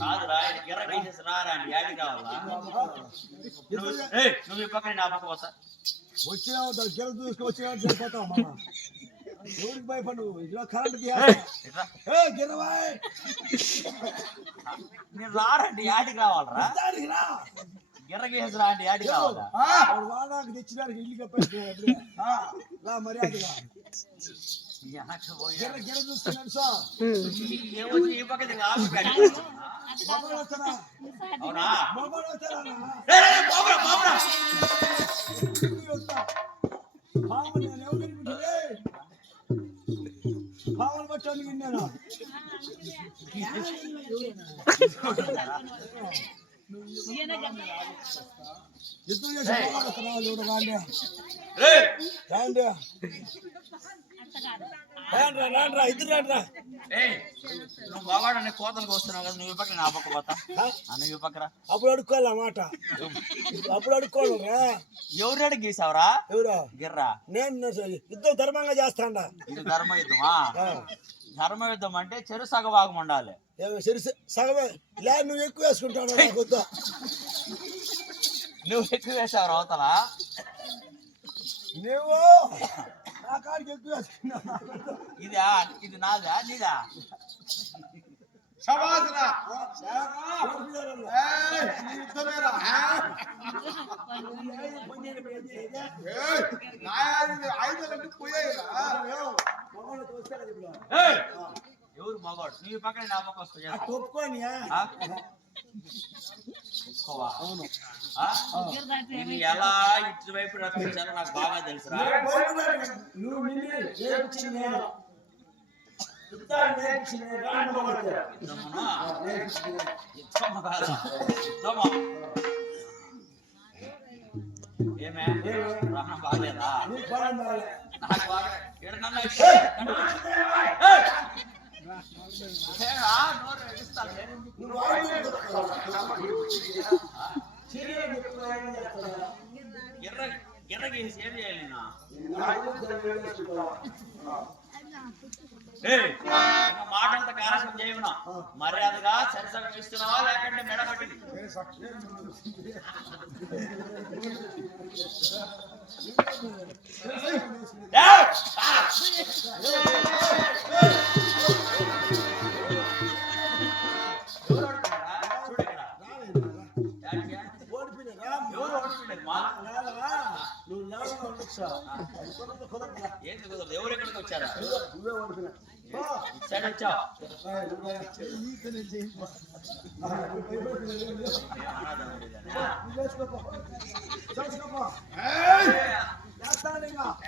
కాదురా గిర్ర గీసేసి రారా అని యాడి కావాలా? నువ్వు ఏయ్, నువ్వు ఈ పక్కన నా పక్క పోతా. వచ్చినా దగ్గర చూసుకు వచ్చినా సరిపోతావు మామ? ఎవరికి భయపడు ఇలా కరెంట్ గిరవాయ్ రారండి యాడికి రావాలరా? దానికి రా. గిర్ర గీసేసి రా అంటే యాడికి రావాలా వాడు వాడాకి తెచ్చినానికి ఇల్లు కప్పేసి రా మర్యాదగా వెనక్కి పోయి గిర గిర చూస్తున్నాడు సార్ ఏమొచ్చి ఈ పక్క దిగు, ఆ పక్క అడిగి. మగవాడు వస్తారా అవునా మగవాడు వస్తారా ఏయ్, ఏయ్, పోపురా, పోపురా. పాము నేను ఎవరు అనుకుంటే పాములు పట్టాను విన్నాను యుద్ధం చేసి పాములు నువ్వు కోతలకు వస్తున్నావు కదా నువ్వు ఈ పక్క నా పక్క పోతా నువ్వు అప్పుడు అడుక్కోవాలి అన్నమాట అప్పుడు అడుక్కోవాలరా ఎవరు అడిగి గీసావురా ఎవరు గిర్రా నేను యుద్ధం ధర్మంగా చేస్తాడా ఇది ధర్మ యుద్ధమా ధర్మ యుద్ధం అంటే చెరు సగభాగం ఉండాలి సరి సగమే లే నువ్వు ఎక్కువ వేసుకుంటాను నాకు వద్దు. నువ్వు ఎక్కువ వేసావు అవతల నువ్వు నా కాడికి ఎక్కువ వేసుకున్నావు. ఇదా ఇది నాదా నీదా. ఏయ్ నీ మగాడు ఈ పక్కన నా పక్క? ఇది ఎలా ఇటువైపు రప్పించాలో నాకు బాగా? యుద్ధమా? ఏమే? రహం బాగలేదా. నాకు బాగా ఈడ నోరు ఏం ఎర్ర గీసి ఏం చేయాలి మాటలతో కారకం చేయను మర్యాదగా సరిసగం ఇస్తున్నావా లేకంటే మెడబట్టి ఏయ్! లేవగా ఉండొచ్చా? కుదరదు, కుదరదు. ఏంది కుదరదు? ఎవరు ఎక్కడికి వచ్చారా నువ్వే ఓడిపోయినా. పో. ఇటు సైడ్ వచ్చావు ఏయ్, నువ్వే. ఈ కనే చేయి. ఆ, నువ్వు భయపడుతున్నావు. ఏ అనాథ